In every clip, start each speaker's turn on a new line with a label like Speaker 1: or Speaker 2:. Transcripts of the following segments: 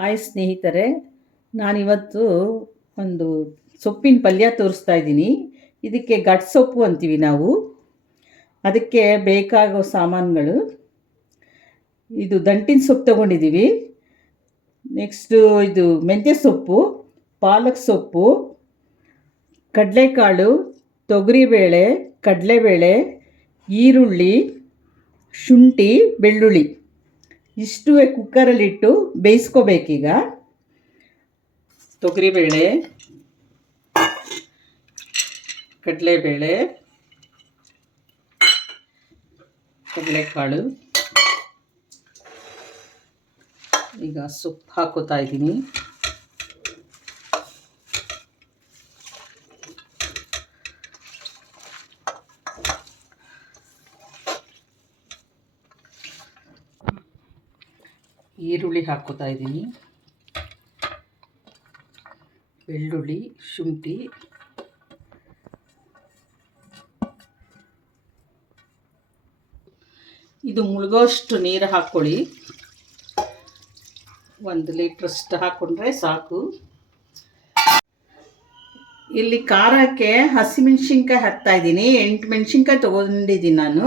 Speaker 1: Hi ಸ್ನೇಹಿತರೆ, ನಾನಿವತ್ತು ಒಂದು ಸೊಪ್ಪಿನ ಪಲ್ಯ ತೋರಿಸ್ತಾ ಇದ್ದೀನಿ. ಇದಕ್ಕೆ ಗಟ್ ಸೊಪ್ಪು ಅಂತೀವಿ ನಾವು. ಅದಕ್ಕೆ ಬೇಕಾಗೋ ಸಾಮಾನುಗಳು. ಇದು ದಂಟಿನ ಸೊಪ್ಪು ತೊಗೊಂಡಿದ್ದೀವಿ. ನೆಕ್ಸ್ಟು ಇದು ಮೆಂತ್ಯ ಸೊಪ್ಪು, ಪಾಲಕ್ ಸೊಪ್ಪು, ಕಡಲೆಕಾಳು, ತೊಗರಿಬೇಳೆ, ಕಡಲೆಬೇಳೆ, ಈರುಳ್ಳಿ, ಶುಂಠಿ, ಬೆಳ್ಳುಳ್ಳಿ. ಇಷ್ಟು ಕುಕ್ಕರಲ್ಲಿಟ್ಟು ಬೇಯಿಸ್ಕೋಬೇಕೀಗ. ತೊಗರಿಬೇಳೆ ಕಡಲೆಬೇಳೆ ಕಡಲೆಕಾಳು. ಈಗ ಸೊಪ್ಪು ಹಾಕೋತಾ ಇದ್ದೀನಿ. ಈರುಳ್ಳಿ ಹಾಕ್ಕೋತಾ ಇದ್ದೀನಿ. ಬೆಳ್ಳುಳ್ಳಿ, ಶುಂಠಿ. ಇದು ಮುಳುಗೋಷ್ಟು ನೀರು ಹಾಕ್ಕೊಳ್ಳಿ. ಒಂದು ಲೀಟ್ರಷ್ಟು ಹಾಕ್ಕೊಂಡ್ರೆ ಸಾಕು. ಇಲ್ಲಿ ಖಾರಕ್ಕೆ ಹಸಿಮೆಣ್ಸಿನ್ಕಾಯಿ ಹಾಕ್ತಾ ಇದ್ದೀನಿ. ಎಂಟು ಮೆಣಸಿನ್ಕಾಯಿ ತೊಗೊಂಡಿದ್ದೀನಿ ನಾನು.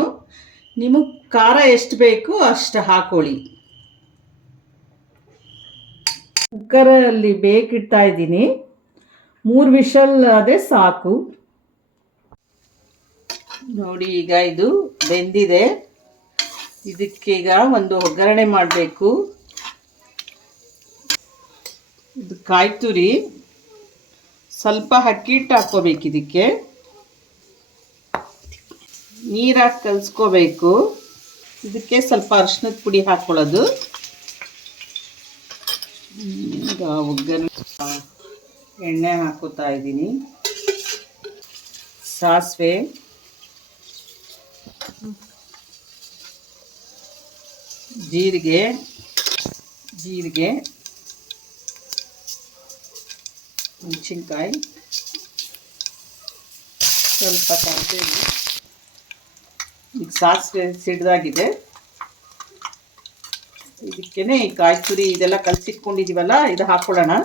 Speaker 1: ನಿಮಗೆ ಖಾರ ಎಷ್ಟು ಬೇಕು ಅಷ್ಟು ಹಾಕ್ಕೊಳ್ಳಿ ಕುಕ್ಕರಲ್ಲಿ ಬೇಕಿಡ್ತಾ ಇದ್ದೀನಿ. ಮೂರು ವಿಷಲ್ ಅದೇ ಸಾಕು. ನೋಡಿ ಈಗ ಇದು ಬೆಂದಿದೆ. ಇದಕ್ಕೀಗ ಒಂದು ಒಗ್ಗರಣೆ ಮಾಡಬೇಕು. ಇದು ಕಾಯಿ ತುರಿ ಸ್ವಲ್ಪ ಅಕ್ಕಿ ಹಿಟ್ಟು ಹಾಕ್ಕೋಬೇಕು ಇದಕ್ಕೆ. ನೀರಾಗಿ ಕಲಿಸ್ಕೋಬೇಕು. ಇದಕ್ಕೆ ಸ್ವಲ್ಪ ಅರಿಶಿನದ ಪುಡಿ ಹಾಕ್ಕೊಳ್ಳೋದು ಈಗ ಒಗ್ಗರಣೆ ಎಣ್ಣೆ ಹಾಕೋತಾ ಇದ್ದೀನಿ. ಸಾಸಿವೆ. ಜೀರಿಗೆ. ಜೀರಿಗೆ. ಮೆಣಸಿನ್ಕಾಯಿ ಸ್ವಲ್ಪ ಕರಿಬೇವು. ಈಗ ಸಾಸಿವೆ ಸಿಡ್ದಾಗಿದೆ. ಇದಕ್ಕೇನೆ ಈ ಕಾಯಿ ತುರಿ ಇದೆಲ್ಲ ಕಲಸಿಟ್ಕೊಂಡಿದ್ದೀವಲ್ಲ ಇದು ಹಾಕ್ಕೊಳ್ಳೋಣ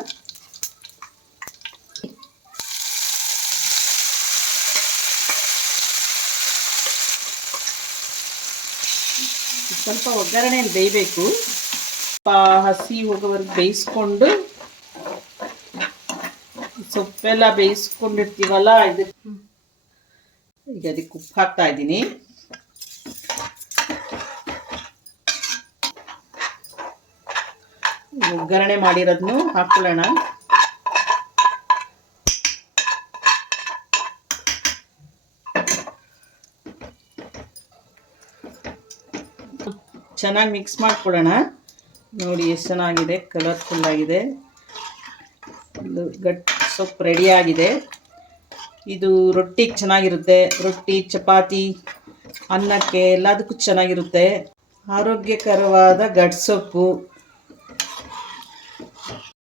Speaker 1: ಸ್ವಲ್ಪ ಒಗ್ಗರಣೆಯಲ್ಲಿ ಬೇಯಬೇಕು. ಹಸಿ ಹೋಗೋವರೆಗೆ ಬೇಯಿಸ್ಕೊಂಡು, ಸೊಪ್ಪೆಲ್ಲ ಬೇಯಿಸ್ಕೊಂಡಿರ್ತೀವಲ್ಲ, ಇದು ಈಗ ಅದಕ್ಕೆ ಉಪ್ಪು ಹಾಕ್ತಾ ಇದ್ದೀನಿ. ಒಗ್ಗರಣೆ ಮಾಡಿರೋದನ್ನು ಹಾಕ್ಕೊಳ್ಳೋಣ ಚೆನ್ನಾಗಿ ಮಿಕ್ಸ್ ಮಾಡಿಕೊಡೋಣ. ನೋಡಿ ಎಷ್ಟು ಚೆನ್ನಾಗಿದೆ ಕಲರ್ಫುಲ್ ಆಗಿದೆ. ಇದು ಗಟ್ ಸೊಪ್ಪು ರೆಡಿಯಾಗಿದೆ ಇದು ರೊಟ್ಟಿಗೆ ಚೆನ್ನಾಗಿರುತ್ತೆ. ರೊಟ್ಟಿ, ಚಪಾತಿ, ಅನ್ನಕ್ಕೆ ಎಲ್ಲದಕ್ಕೂ ಚೆನ್ನಾಗಿರುತ್ತೆ. ಆರೋಗ್ಯಕರವಾದ ಗಟ್ ಸೊಪ್ಪು.